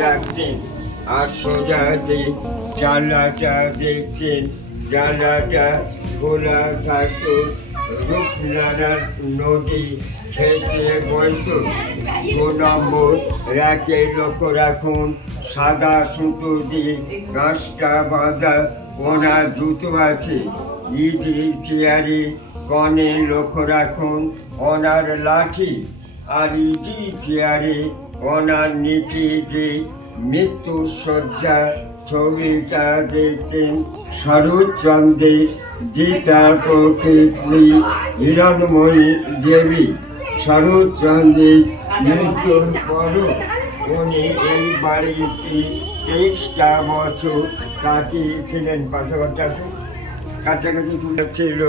রাখতেন আর সোজাতে জানলাটা দেখতেন, জানলাটা খোলা থাকতো, রূপনারায়ণ নদী খেতে বইত। 2 নম্বর রাতে লক্ষ্য রাখুন, সাদা সুতো দিয়ে গাছটা বাঁধা ওনার জুতো আছে। ইজি চেয়ারে কনে লক্ষ্য রাখুন ওনার লাঠি, আর ইজি চেয়ারে ওনার নিচে যে মৃত্যু শয্যা ছবিটা দেখছেন শরৎচন্দ্রের গীতার পক্ষে শ্রী হিরণময়ী দেবী। শরৎচন্দ্রের মৃত্যুর পর উনি এই বাড়িতে 23টা বছর কাটিয়েছিলেন। পাশাপাশি কাছাকাছি ছিল,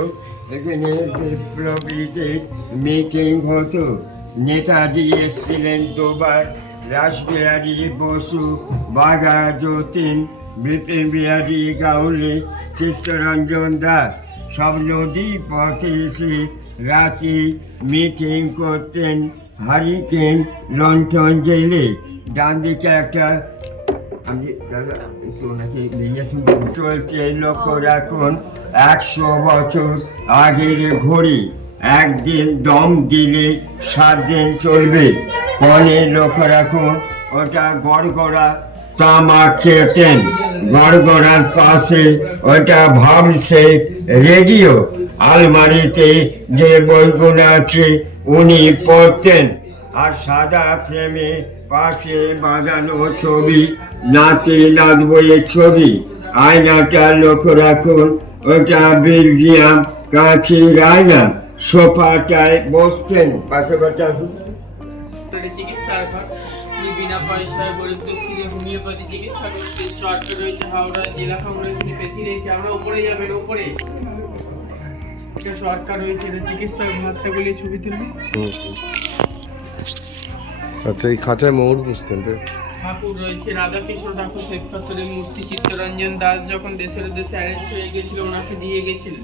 এখানে বিপ্লবীদের মিটিং হতো। নেতাজি এসেছিলেন 2 বার, রাসবিহারী বসু, বাঘা যতীন, বিপিন বিহারী গাউলি, চিত্তরঞ্জন দাস সব নদী পথে এসে রাতে মিটিং করতেন হারিকেন লণ্ঠন জেলে। ডান দিকে একটা আমি দাদা একটু ওনাকে চলছে, লক্ষ্য রাখুন 100 বছর আগের ঘড়ি, একদিন দম দিলে 7 দিন চলবে। কনে লক্ষ্য রাখুন ওটা গড়গড়া তামাক খেতেন, গড়গড়ার পাশে ওটা ভাবছে রেডিও। আলমারিতে যে বইগুলো আছে উনি পড়তেন, আর সাদা ফ্রেমে পাশে বাঁধানো ছবি নাতি নাত বইয়ের ছবি। আয়নাটা লক্ষ্য রাখুন ওটা বেলজিয়াম কাঁচের আয়না। সোফাটায় বসতেন। পাশাপাশি চিকিৎসা বিনা পয়সায় গরিব দুঃখীদের হোমিওপ্যাথি চিকিৎসা করতে চর্চা রয়েছে হাওড়া জেলা কংগ্রেস পেশি রয়েছে। আমরা উপরে যাবেন, উপরে সরকার রয়েছে চিকিৎসা ভাত্তাগুলি ছবি তুলবি। আচ্ছা, এই খাঁচায় ময়ূর পুষতেন তো? ঠাকুর রয়েছে রাধাকৃষ্ণ ঠাকুর শ্বেতপাথরের মূর্তি। চিত্তরঞ্জন দাস যখন দেশের দেশে অ্যারেস্ট হয়ে গেছিল ওনাকে দিয়ে গেছিলেন,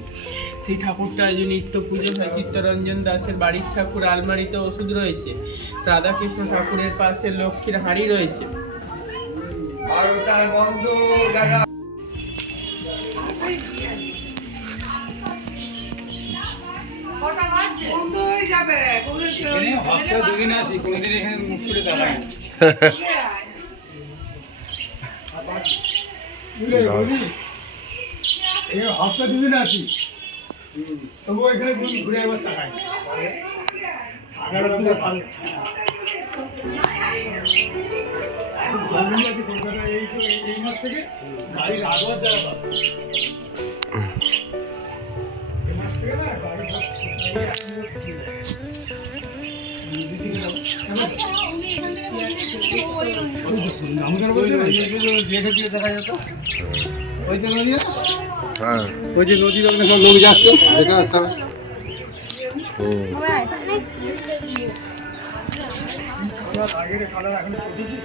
সেই ঠাকুরটা আজ নিত্য পুজো হয়। চিত্তরঞ্জন দাসের বাড়ির ঠাকুর। আলমারিতে ওষুধ রয়েছে। রাধাকৃষ্ণ ঠাকুরের পাশে লক্ষ্মীর হাঁড়ি রয়েছে। হপ্তাহ 2 দিন আসি, তবু এখানে ঘুরে একবার তাকাই। কলকাতা এই মাস থেকে গাড়ির আবহাওয়া যাওয়া, এই মাস থেকে না গাড়ি দেখা যেত। ওই যে নদী, হ্যাঁ, ওই যে নদীর ওখানে সব লোক যাচ্ছে, দেখে আসতে হবে। আগের কালার এখন চলতেছি।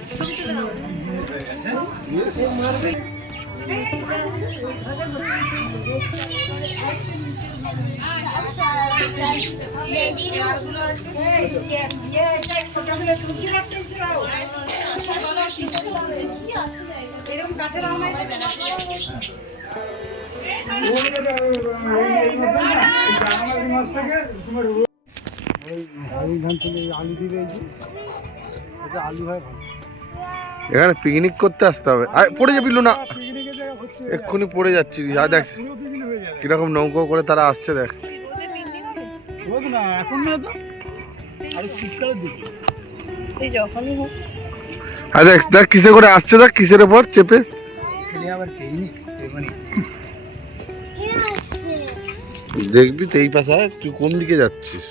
এখানে পিকনিক করতে আসতে হবে। পড়ে যাবি না, এক্ষুনি পড়ে যাচ্ছি। যা দেখ কিরকম নৌকো করে তারা আসছে, দেখ। দেখ দেখ কিসে করে আসছে, দেখ কিসের উপর চেপে। দেখবি তো এই পাশে, তুই কোন দিকে যাচ্ছিস?